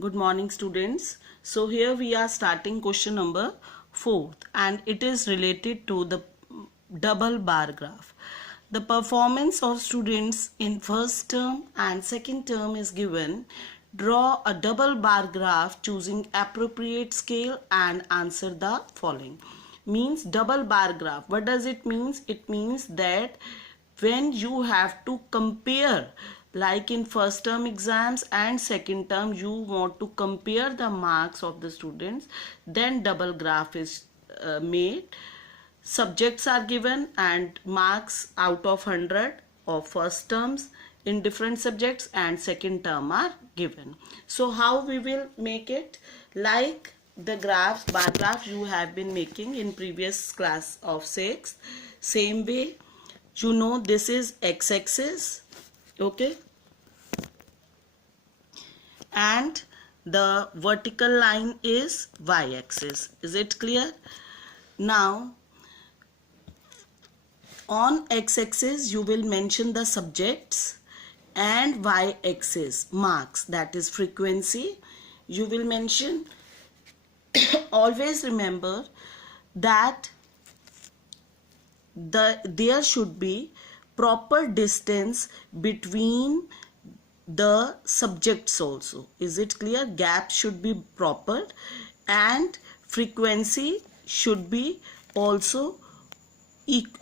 Good morning, students. So here we are starting question number 4 and it is related to the double bar graph. The performance of students in first term and second term is given. Draw a double bar graph choosing appropriate scale and answer the following. Means double bar graph. What does it means? It means that when you have to compare, like in first term exams and second term, you want to compare the marks of the students, then double graph is made. Subjects are given and marks out of 100 of first terms in different subjects and second term are given. So how we will make it? Like the graphs, bar graph you have been making in previous class of 6th, same way. You know this is x-axis, okay, and the vertical line is y-axis. Is it clear? Now on x-axis you will mention the subjects and y-axis marks, that is frequency, you will mention. Always remember that there should be proper distance between the subjects also. Is it clear? Gap should be proper and frequency should be also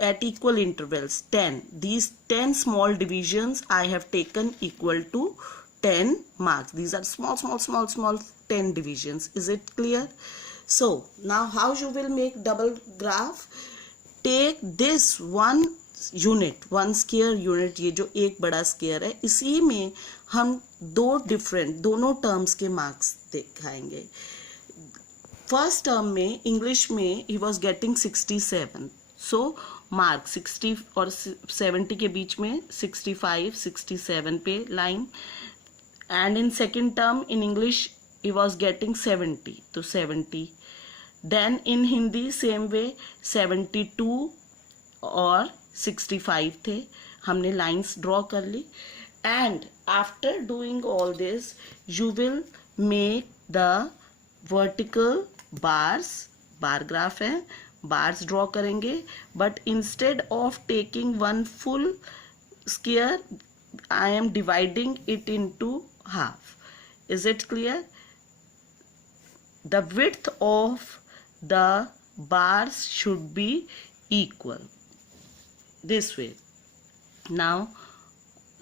at equal intervals, 10. These 10 small divisions I have taken equal to 10 marks. These are small 10 divisions. Is it clear? So now how you will make double graph? Take this one unit, one square unit, ये जो एक बड़ा square है, इसी में हम दोनों terms के मार्क्स दिखाएंगे. फर्स्ट टर्म में इंग्लिश में he was getting 67, so mark 60 और 70 के बीच में 65 67 पे line. And in second term in English he was getting 70, तो 70. Then in Hindi same way 72 और 65 थे, हमने लाइंस ड्रॉ कर ली. And after doing all this you will make the vertical bars. Bar graph है, बार्स ड्रॉ करेंगे, but instead of taking one full square I am dividing it into half. Is it clear? The width of the bars should be equal this way. Now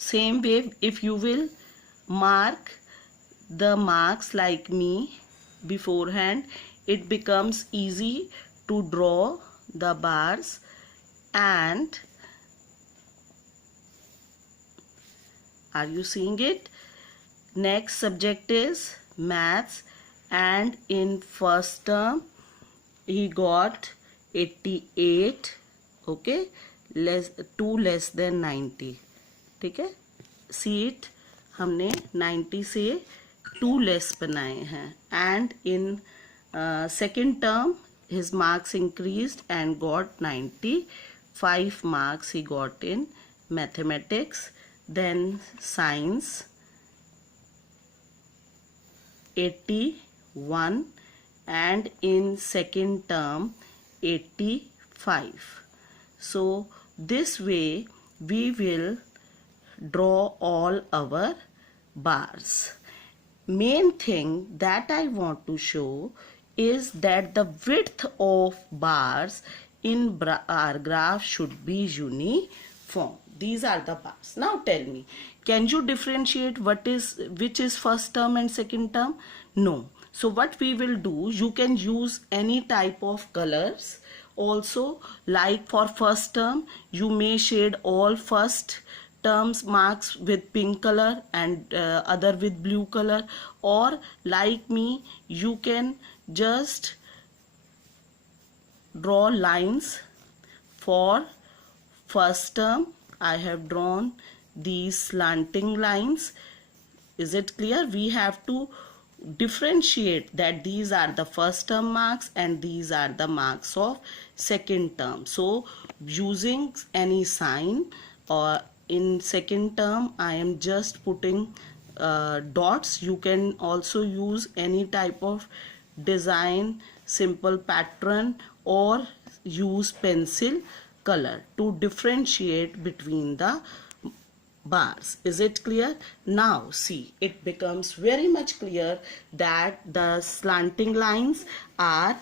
same way, if you will mark the marks like me beforehand, it becomes easy to draw the bars. And are you seeing it? Next subject is maths, and in first term he got 88, okay, less than 90. ठीक है, see it, हमने 90 से 2 less बनाए हैं. And in second term his marks increased and got 95 marks he got in mathematics. Then science 81 and in second term 85. So this way we will draw all our bars. Main thing that I want to show is that the width of bars in our graph should be uniform. These are the bars. Now tell me, can you differentiate which is first term and second term? No. So what we will do, you can use any type of colors also. Like for first term you may shade all first terms marks with pink color and other with blue color, or like me you can just draw lines. For first term I have drawn these slanting lines. Is it clear? We have to differentiate that these are the first term marks and these are the marks of second term. So using any sign, or in second term I am just putting dots. You can also use any type of design, simple pattern, or use pencil color to differentiate between the bars. Is it clear? Now see, it becomes very much clear that the slanting lines are,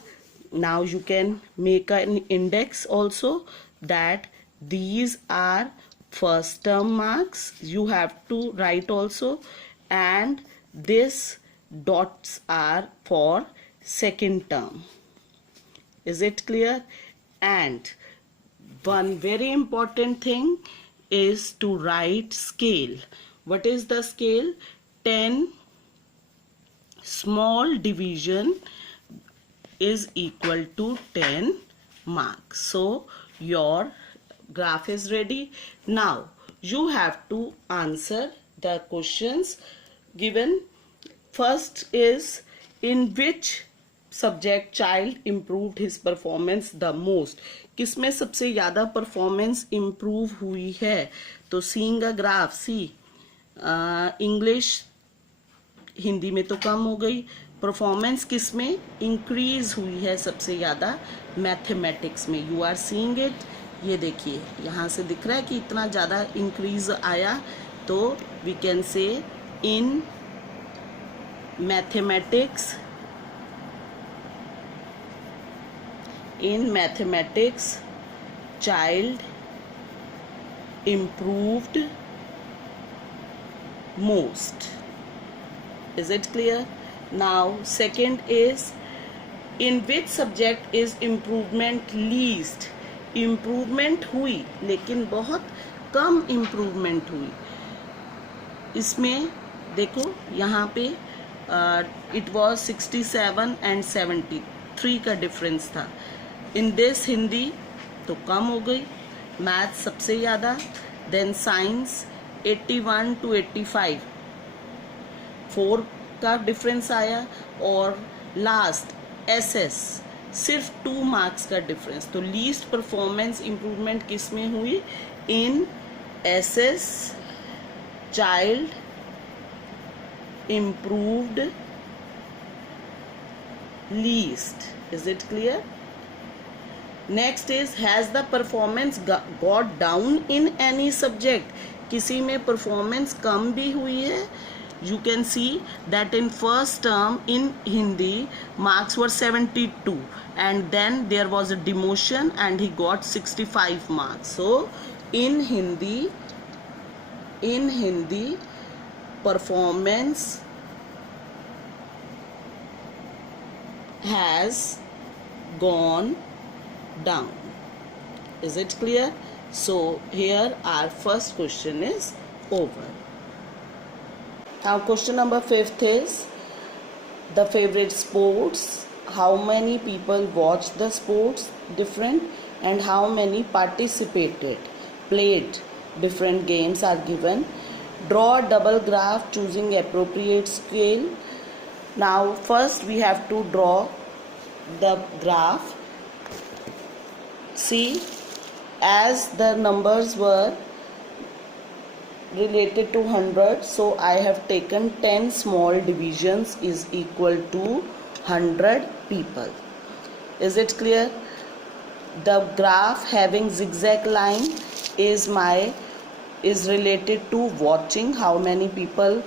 now you can make an index also, that these are first term marks, you have to write also, and this dots are for second term. Is it clear? And one very important thing is to write scale. What is the scale? 10 small division is equal to 10 marks. So your graph is ready. Now you have to answer the questions given. First is, in which subject child improved his performance the most? किसमें सबसे ज़्यादा performance improve हुई है? तो seeing a graph, see English, Hindi में तो कम हो गई, परफॉर्मेंस किसमें इंक्रीज हुई है सबसे ज़्यादा? मैथमेटिक्स में. यू आर सीइंग इट, ये देखिए यहाँ से दिख रहा है कि इतना ज़्यादा इंक्रीज आया, तो we can say in mathematics, in mathematics child improved most. Is it clear? Now second is, in which subject is improvement least? improvement हुई लेकिन बहुत कम improvement हुई. इसमें देखो यहाँ पे it was 67 and 73 का डिफरेंस था. इन दिस हिंदी तो कम हो गई, मैथ सबसे ज़्यादा, देन साइंस 81 to 85 4 का डिफरेंस आया, और लास्ट एसएस सिर्फ 2 मार्क्स का डिफरेंस. तो लीस्ट परफॉर्मेंस इम्प्रूवमेंट किस में हुई? In SS child improved least. Is it clear? Next is, has the performance got down in any subject? किसी में performance कम भी हुई है. You can see that in first term in Hindi marks were 72, and then there was a demotion and he got 65 marks. So in Hindi performance has gone down. Is it clear? So here our first question is over. Now question number 5 is the favorite sports. How many people watched the sports? Different. And how many participated, played? Different games are given. Draw a double graph choosing appropriate scale. Now first we have to draw the graph. See, as the numbers were related to 100, so I have taken 10 small divisions is equal to 100 people. Is it clear? The graph having zigzag line is related to watching, how many people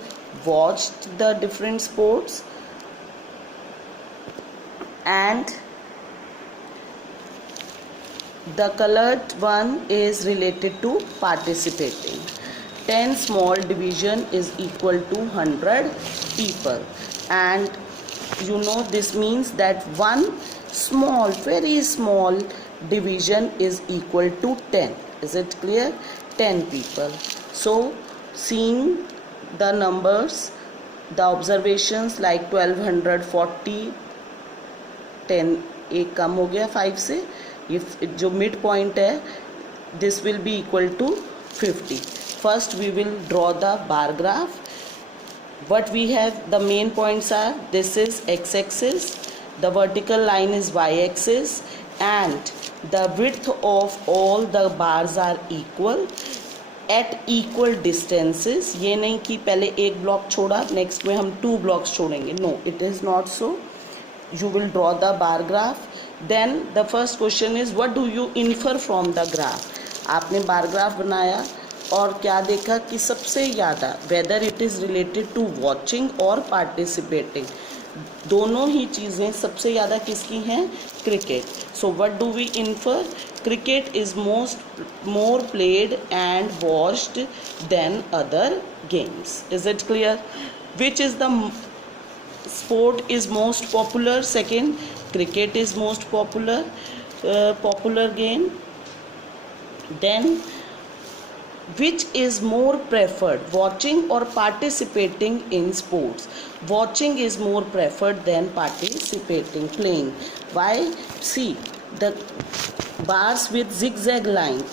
watched the different sports, and the colored one is related to participating. 10 small division is equal to 100 people, and you know this means that one small, very small division is equal to 10. Is it clear? 10 people. So seeing the numbers, the observations like 1240, 10 एक कम हो गया 5 से, ये जो mid point है this will be equal to 50. First we will draw the bar graph. What we have, the main points are, this is x-axis, the vertical line is y-axis, and the width of all the bars are equal. At equal distances, ये नहीं कि पहले एक block छोड़ा next में हम 2 blocks छोड़ेंगे, no it is not so. You will draw the bar graph. Then the first question is what do you infer from the graph. आपने बार ग्राफ बनाया और क्या देखा कि सबसे ज़्यादा whether it is related to watching और participating, दोनों ही चीज़ें सबसे ज़्यादा किसकी हैं, cricket. So what do we infer? Cricket is more played and watched than other games. Is it clear? Which is the sport is most popular? Second, cricket is most popular game. Then which is more preferred, watching or participating in sports? Watching is more preferred than participating, playing. Why? See the bars with zigzag line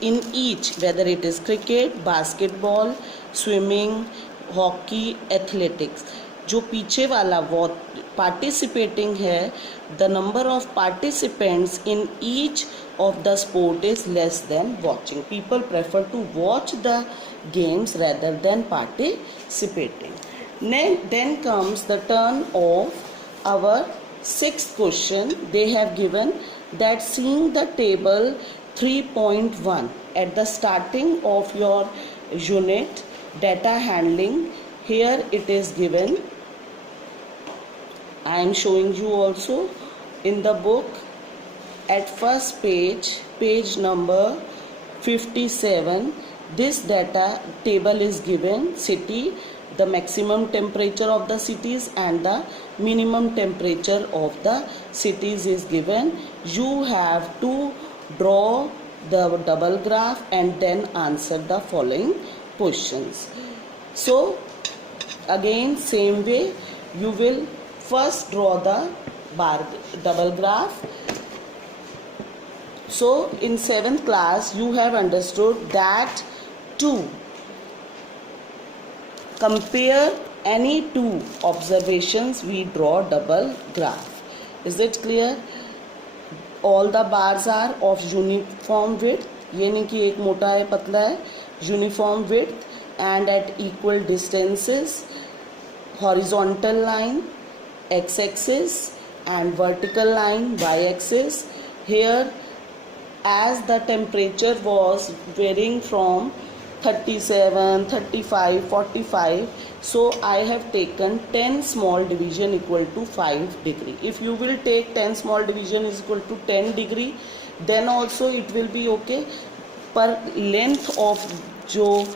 in each, whether it is cricket, basketball, swimming, hockey, athletics. जो पीछे वाला वो participating है, the number of participants in each of the sport is less than watching. People prefer to watch the games rather than participating. Then comes the turn of our sixth question. They have given that seeing the table 3.1 at the starting of your unit data handling, here it is given. I am showing you also in the book. At first page number 57, this data table is given. City, the maximum temperature of the cities and the minimum temperature of the cities is given. You have to draw the double graph and then answer the following questions. So again same way, you will first draw the double graph. So in 7th class you have understood that to compare any two observations we draw double graph. Is it clear? All the bars are of uniform width, ये नहीं कि एक मोटा है पतला है, uniform width and at equal distances, horizontal line x axis and vertical line y axis. Here as the temperature was varying from 37, 35, 45, so I have taken 10 small division equal to 5 degree. If you will take 10 small division is equal to 10 degree, then also it will be okay. पर length of जो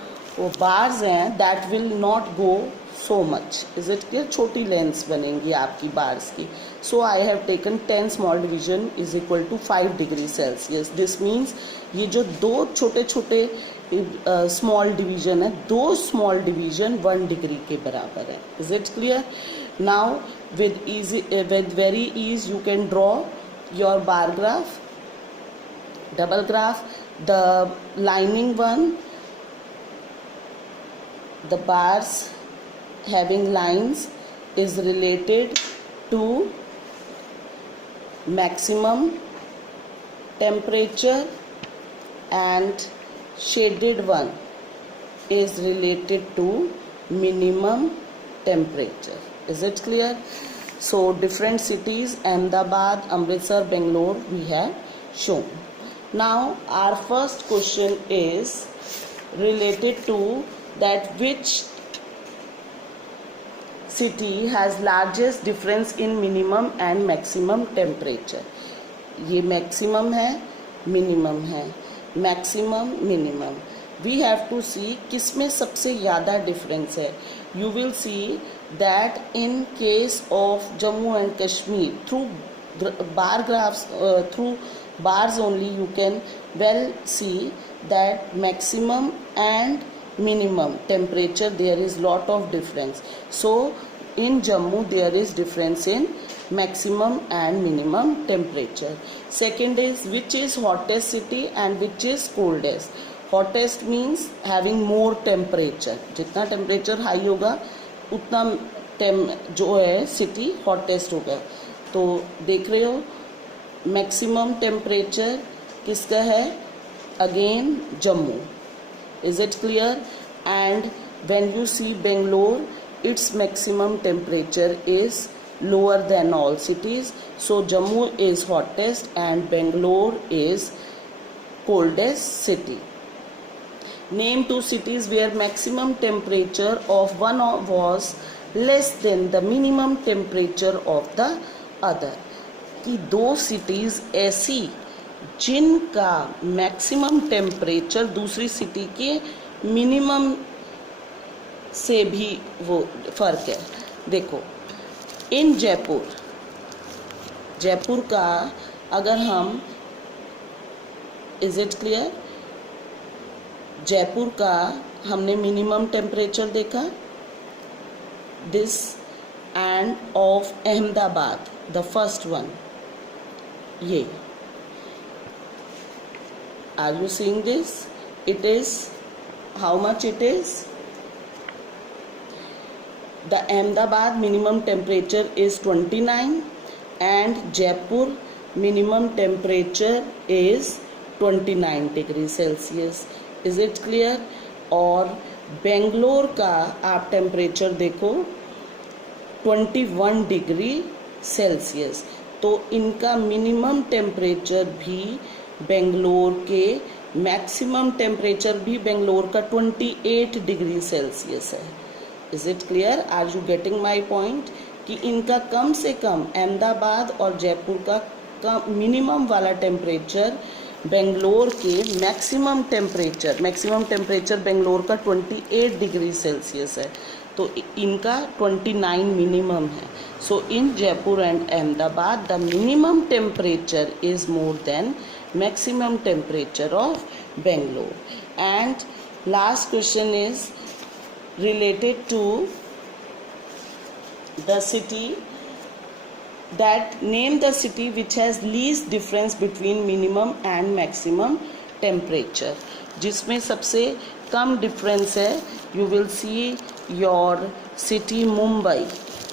bars हैं that will not go so much. Is it clear? छोटी lengths बनेंगी आपकी bars की. So I have taken 10 small division is equal to 5 degree Celsius. This means ये जो दो छोटे छोटे small division है, दो small division 1 degree के बराबर है. Is it clear? Now with very ease you can draw your bar graph, double graph. The lining one, the bars having lines is related to maximum temperature and shaded one is related to minimum temperature. Is it clear? So different cities, Ahmedabad, Amritsar, Bangalore we have shown. Now our first question is related to that which city has largest difference in minimum and maximum temperature. ये maximum है, minimum है, maximum, minimum. We have to see किसमें सबसे ज़्यादा difference है. You will see that in case of Jammu and Kashmir, through bar graphs, through bars only you can well see that maximum and minimum temperature there is lot of difference. So in Jammu there is difference in maximum and minimum temperature. Second is which is hottest city and which is coldest. Hottest means having more temperature. जितना temperature high होगा उतना जो है city hottest होगा. तो देख रहे हो मैक्सिमम टेम्परेचर किसका है, again Jammu. Is it clear? And when you see Bangalore, its maximum temperature is lower than all cities. So Jammu is hottest and Bangalore is coldest city. Name two cities where maximum temperature of one was less than the minimum temperature of the other. कि दो cities ऐसी जिनका maximum temperature दूसरी city के minimum से भी वो फर्क है. देखो, इन जयपुर का अगर हम, इज इट क्लियर, जयपुर का हमने मिनिमम टेम्परेचर देखा, this, end of Ahmedabad the first one, ये. Are you seeing this? It is, how much it is? The Ahmedabad minimum temperature is 29 and Jaipur minimum temperature is 29 degrees Celsius. Is it clear? और बेंगलोर का आप temperature देखो 21 degree Celsius. तो इनका minimum temperature भी बेंगलोर के, maximum temperature भी बेंगलोर का 28 डिग्री सेल्सियस है. Is it clear? Are you getting my point? कि इनका कम से कम अहमदाबाद और जयपुर का मिनिमम वाला टेम्परेचर बेंगलोर के मैक्सिमम टेम्परेचर बेंगलोर का 28 डिग्री सेल्सियस है. तो इनका 29 मिनिमम है. So in Jaipur and Ahmedabad the minimum temperature is more than maximum temperature of Bangalore. And last question is related to the city, that name the city which has least difference between minimum and maximum temperature. जिसमें सबसे कम difference है. You will see your city Mumbai.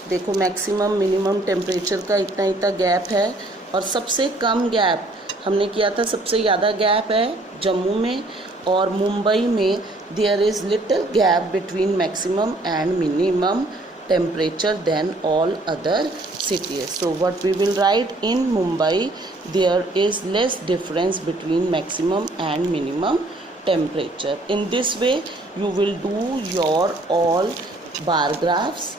देखो maximum minimum temperature का इतना gap है और सबसे कम gap हमने किया था. सबसे ज़्यादा गैप है जम्मू में और मुंबई में. There is little gap between maximum and minimum temperature than all other cities. So what we will write, in Mumbai there is less difference between maximum and minimum temperature. In this way you will do your all bar graphs.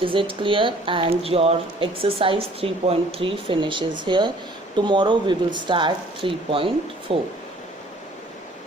Is it clear? And your exercise 3.3 finishes here. Tomorrow we will start 3.4.